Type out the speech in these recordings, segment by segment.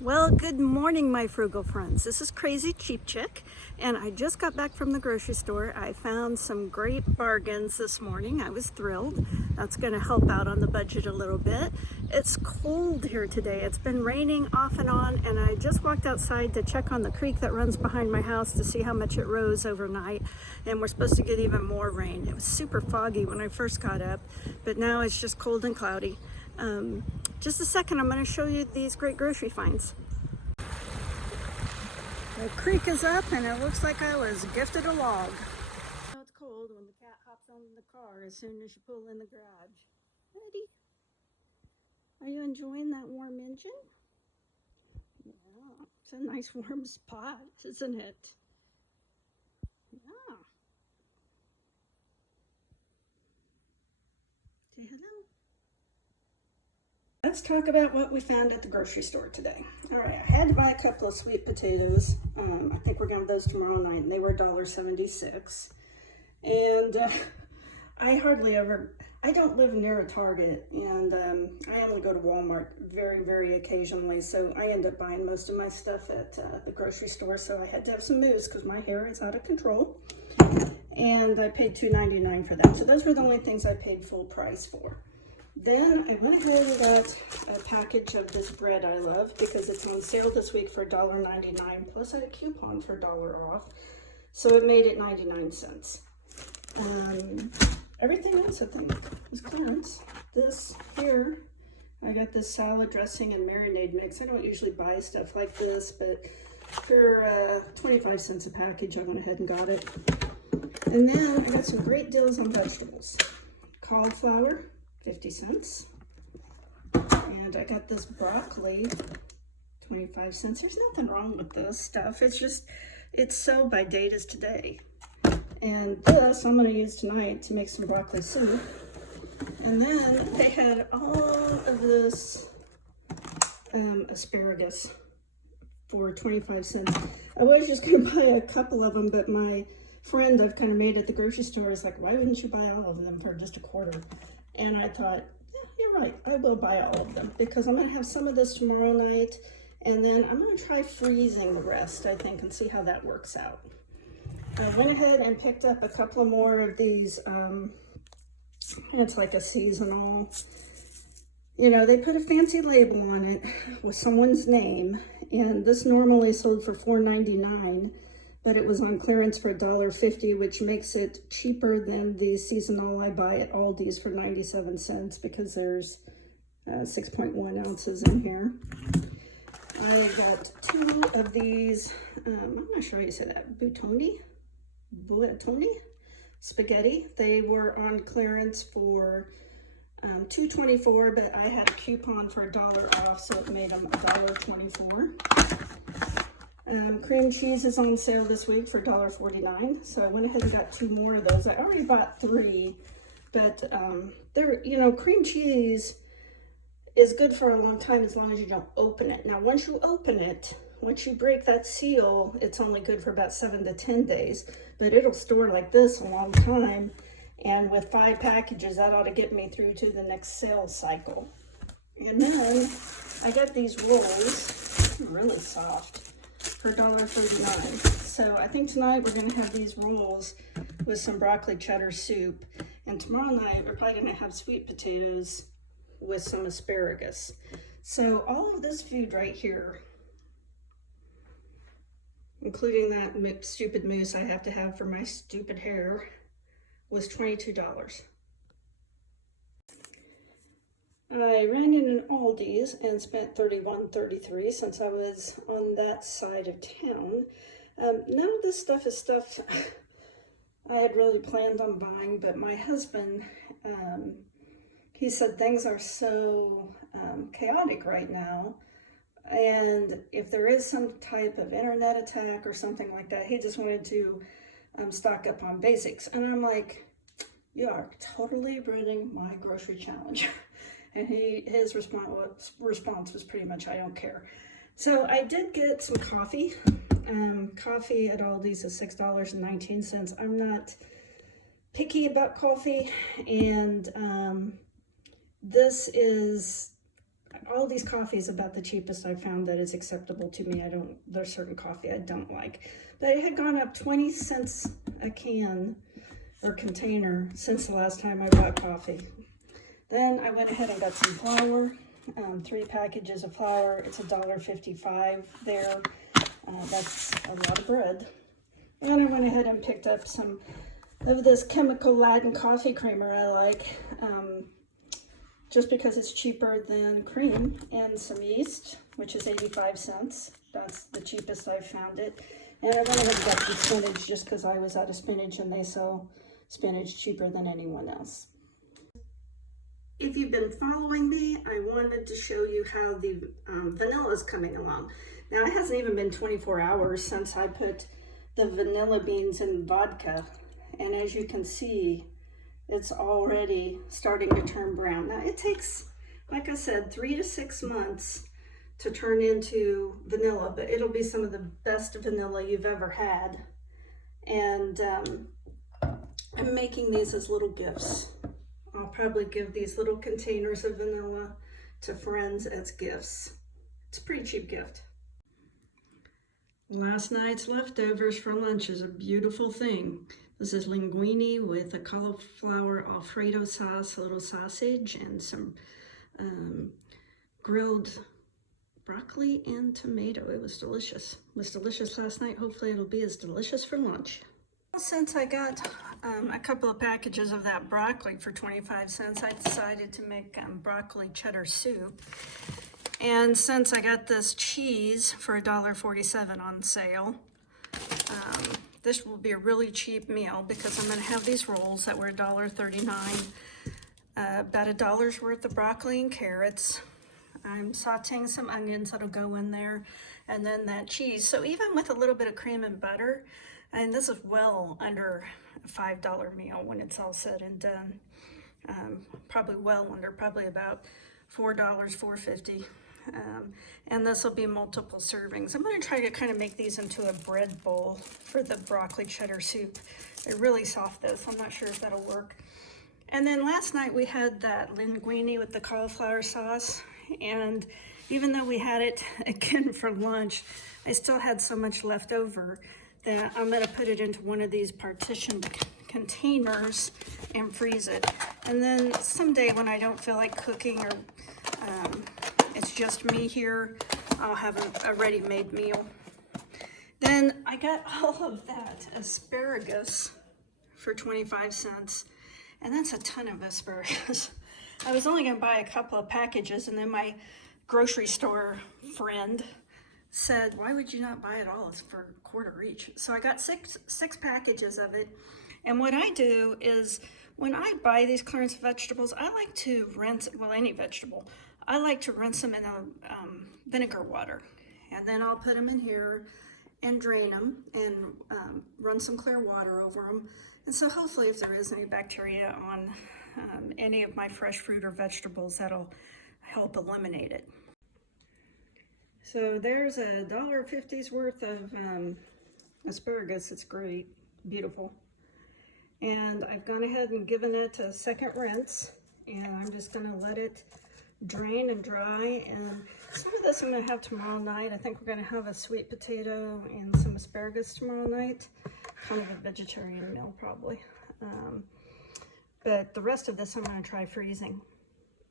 Well, good morning, my frugal friends. This is Crazy Cheap Chick, and I just got back from the grocery store. I found some great bargains this morning. I was thrilled. That's going to help out on the budget a little bit. It's cold here today. It's been raining off and on, and I just walked outside to check on the creek that runs behind my house to see how much it rose overnight, and we're supposed to get even more rain. It was super foggy when I first got up, but now it's just cold and cloudy. Just a second, I'm going to show you these great grocery finds. The creek is up and it looks like I was gifted a log. You know it's cold when the cat hops on the car as soon as you pull in the garage. Eddie, are you enjoying that warm engine? Yeah, it's a nice warm spot, isn't it? Yeah. Say hello. Let's talk about what we found at the grocery store today. All right, I had to buy a couple of sweet potatoes. I think we're going to have those tomorrow night, and they were $1.76. And I don't live near a Target, and I only go to Walmart very, very occasionally, so I end up buying most of my stuff at the grocery store, so I had to have some moves because my hair is out of control, and I paid $2.99 for that. So those were the only things I paid full price for. Then I went ahead and got a package of this bread I love because it's on sale this week for $1.99, plus I had a coupon for $1 off, so it made it 99 cents. Everything else I think was clearance. This here, I got this salad dressing and marinade mix. I don't usually buy stuff like this, but for 25 cents a package, I went ahead and got it. And then I got some great deals on vegetables. Cauliflower, 50 cents. And I got this broccoli, 25 cents. There's nothing wrong with this stuff. It's sold by date as today. And this I'm going to use tonight to make some broccoli soup. And then they had all of this asparagus for 25 cents. I was just going to buy a couple of them, but my friend I've kind of made at the grocery store is like, why wouldn't you buy all of them for just a quarter? And I thought, yeah, you're right, I will buy all of them because I'm going to have some of this tomorrow night, and then I'm going to try freezing the rest, I think, and see how that works out. I went ahead and picked up a couple more of these, it's like a seasonal, they put a fancy label on it with someone's name, and this normally sold for $4.99, but it was on clearance for $1.50, which makes it cheaper than the seasonal I buy at Aldi's for 97 cents because there's 6.1 ounces in here. I got two of these, I'm not sure how you say that, buttoni spaghetti. They were on clearance for $2.24, but I had a coupon for $1 off, so it made them $1.24. Cream cheese is on sale this week for $1.49, so I went ahead and got two more of those. I already bought three, but cream cheese is good for a long time as long as you don't open it. Now, once you open it, once you break that seal, it's only good for about 7 to 10 days, but it'll store like this a long time. And with 5 packages, that ought to get me through to the next sales cycle. And then I got these rolls, really soft, for $1.39. So I think tonight we're gonna have these rolls with some broccoli cheddar soup. And tomorrow night, we're probably gonna have sweet potatoes with some asparagus. So all of this food right here, including that stupid mousse I have to have for my stupid hair, was $22. I ran in an Aldi's and spent $31.33 since I was on that side of town. None of this stuff is stuff I had really planned on buying, but my husband, he said things are so chaotic right now, and if there is some type of internet attack or something like that, he just wanted to stock up on basics. And I'm like, you are totally ruining my grocery challenge. And his response was pretty much, I don't care. So I did get some coffee. Coffee at Aldi's is $6.19. I'm not picky about coffee, and this is all these coffees about the cheapest I found that is acceptable to me. There's certain coffee I don't like. But it had gone up 20 cents a can or container since the last time I bought coffee. Then I went ahead and got some flour, 3 packages of flour. It's $1.55 there. That's a lot of bread. And I went ahead and picked up some of this chemical Latin coffee creamer I like, just because it's cheaper than cream, and some yeast, which is 85 cents. That's the cheapest I've found it. And I went ahead and got some spinach just because I was out of spinach and they sell spinach cheaper than anyone else. If you've been following me, I wanted to show you how the vanilla is coming along. Now, it hasn't even been 24 hours since I put the vanilla beans in vodka. And as you can see, it's already starting to turn brown. Now, it takes, like I said, 3 to 6 months to turn into vanilla, but it'll be some of the best vanilla you've ever had. And I'm making these as little gifts. I'll probably give these little containers of vanilla to friends as gifts. It's a pretty cheap gift. Last night's leftovers for lunch is a beautiful thing. This is linguine with a cauliflower Alfredo sauce, a little sausage, and some grilled broccoli and tomato. It was delicious. It was delicious last night. Hopefully it'll be as delicious for lunch. Since I got a couple of packages of that broccoli for 25 cents, I decided to make broccoli cheddar soup. And since I got this cheese for $1.47 on sale, this will be a really cheap meal because I'm going to have these rolls that were $1.39, about $1 worth of broccoli and carrots. I'm sauteing some onions that'll go in there, and then that cheese. So even with a little bit of cream and butter, and this is well under a $5 meal when it's all said and done. Probably well under, probably about $4, $4.50. And this will be multiple servings. I'm going to try to kind of make these into a bread bowl for the broccoli cheddar soup. They're really soft though, so I'm not sure if that'll work. And then last night we had that linguine with the cauliflower sauce, and even though we had it again for lunch, I still had so much left over that I'm going to put it into one of these partitioned containers and freeze it. And then someday when I don't feel like cooking, or it's just me here, I'll have a ready-made meal. Then I got all of that asparagus for 25 cents, and that's a ton of asparagus. I was only going to buy a couple of packages, and then my grocery store friend said, why would you not buy it all? It's for a quarter each. So I got six packages of it. And what I do is when I buy these clearance vegetables, I like to rinse, well, any vegetable, I like to rinse them in a vinegar water. And then I'll put them in here and drain them and run some clear water over them. And so hopefully if there is any bacteria on any of my fresh fruit or vegetables, that'll help eliminate it. So there's $1.50's worth of asparagus. It's great, beautiful. And I've gone ahead and given it a second rinse, and I'm just gonna let it drain and dry. And some of this I'm gonna have tomorrow night. I think we're gonna have a sweet potato and some asparagus tomorrow night. Kind of a vegetarian meal probably. But the rest of this I'm gonna try freezing.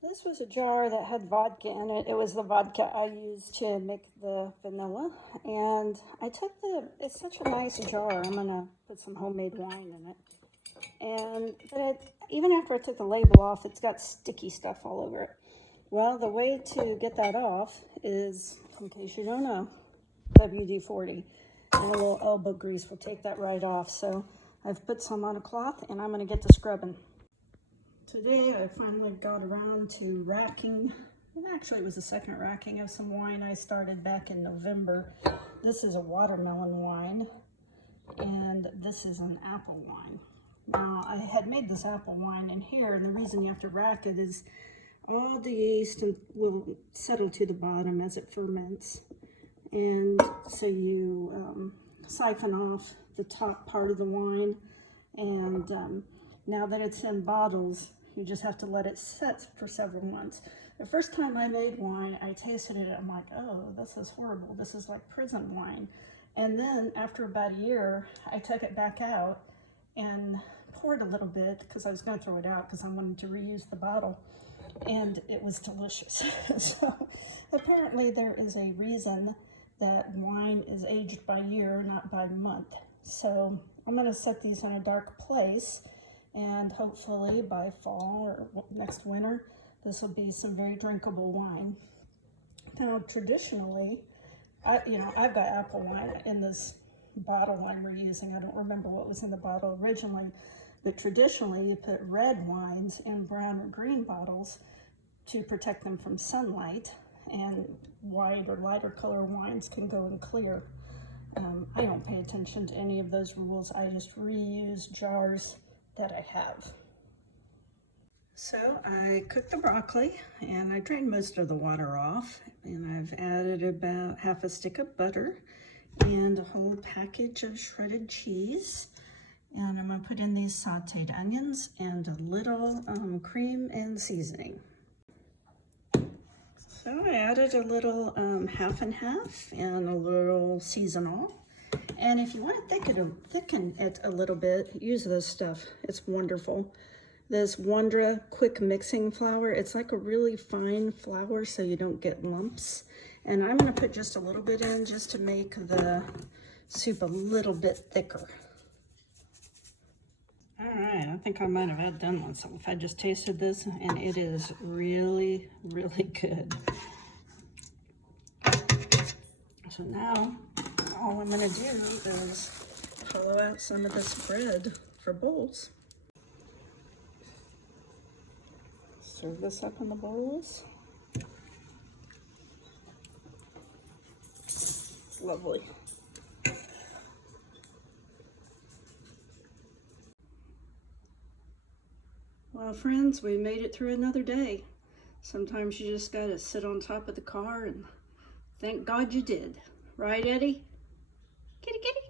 This was a jar that had vodka in it. It was the vodka I used to make the vanilla. And I took it's such a nice jar. I'm gonna put some homemade wine in it. And even after I took the label off, it's got sticky stuff all over it. Well, the way to get that off is, in case you don't know, WD-40. And a little elbow grease will take that right off. So I've put some on a cloth, and I'm gonna get to scrubbing. Today I finally got around to racking. Actually, it was the second racking of some wine I started back in November. This is a watermelon wine, and this is an apple wine. Now, I had made this apple wine in here, and the reason you have to rack it is all the yeast will settle to the bottom as it ferments. And so you siphon off the top part of the wine, and now that it's in bottles, you just have to let it set for several months. The first time I made wine, I tasted it, I'm like, oh, this is horrible. This is like prison wine. And then after about a year, I took it back out and poured a little bit because I was going to throw it out because I wanted to reuse the bottle. And it was delicious. So apparently there is a reason that wine is aged by year, not by month. So I'm going to set these in a dark place, and hopefully by fall or next winter, this will be some very drinkable wine. Now, traditionally, I've got apple wine in this bottle I'm reusing. I don't remember what was in the bottle originally, but traditionally you put red wines in brown or green bottles to protect them from sunlight, and white or lighter color wines can go in clear. I don't pay attention to any of those rules. I just reuse jars that I have. So I cooked the broccoli and I drained most of the water off, and I've added about half a stick of butter and a whole package of shredded cheese. And I'm going to put in these sauteed onions and a little cream and seasoning. So I added a little half and half and a little seasonal. And if you want to thicken it a little bit, use this stuff. It's wonderful. This Wondra quick mixing flour, it's like a really fine flour so you don't get lumps. And I'm going to put just a little bit in just to make the soup a little bit thicker. All right, I think I might have outdone myself. I just tasted this and it is really, really good. So now all I'm going to do is hollow out some of this bread for bowls. Serve this up in the bowls. Lovely. Well, friends, we made it through another day. Sometimes you just gotta sit on top of the car and thank God you did. Right, Eddie? Kitty, kitty.